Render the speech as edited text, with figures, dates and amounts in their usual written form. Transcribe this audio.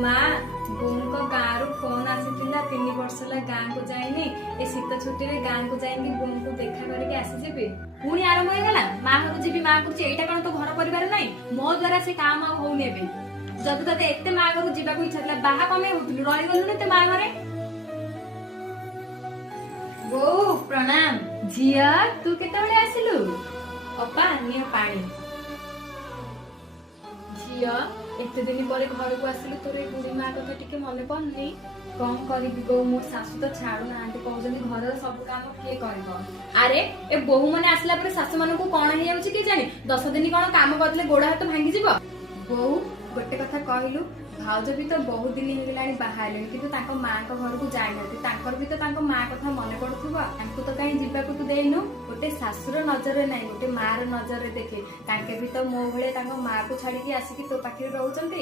माँ बोन को गाँव फोन आसीथिला 3 वर्ष होला गाँ को जाइनी ए शीत छुट्टी रे गाँ को जाइनी बोन को देखा करके आसी जेबे पुणी आरंभ हो गला माँ घर जीवी माँ कर एटा कौन तो घर परिवार नहीं मो द्वारा से काम आ होने बे जब तते एते माँ घर जीवा को इच्छा थला बाहा कमे होतलु रही गलु ते माँ घरे बो प्रणाम झिया तू केतेबेले आसिलु अपा नियो पानी झिया एते दिन पर घर को आसिलु तोरे बुढ़ी माँ कथा टिके मने पड़नी कौन करिबी गो मोर सासु तो छाड़ू ना कहते घर सब काम किए कर अरे ए बोहू माने आसला पर सासु मान को कौन हो जाउची कि जानी 10 दिन कौन काम करले गोड़ हाथ भांगी जीव बो गोटे कथा कहलु भाउज भी तो बहुत दिन होगलानी बाहर किंतु तांको माँ को घर को जाइनथि तांकर भी तो तांको माँ कथा मन पड़ुथबा तांको तो कहीं जीवाकू तू देइनु गोटे सासुर नजर नहीं गोटे माँ र नजर देखे तांके भी तो मो भले तांको माँ को छाड़ी आसिकी तो पाखरे रहउचंती।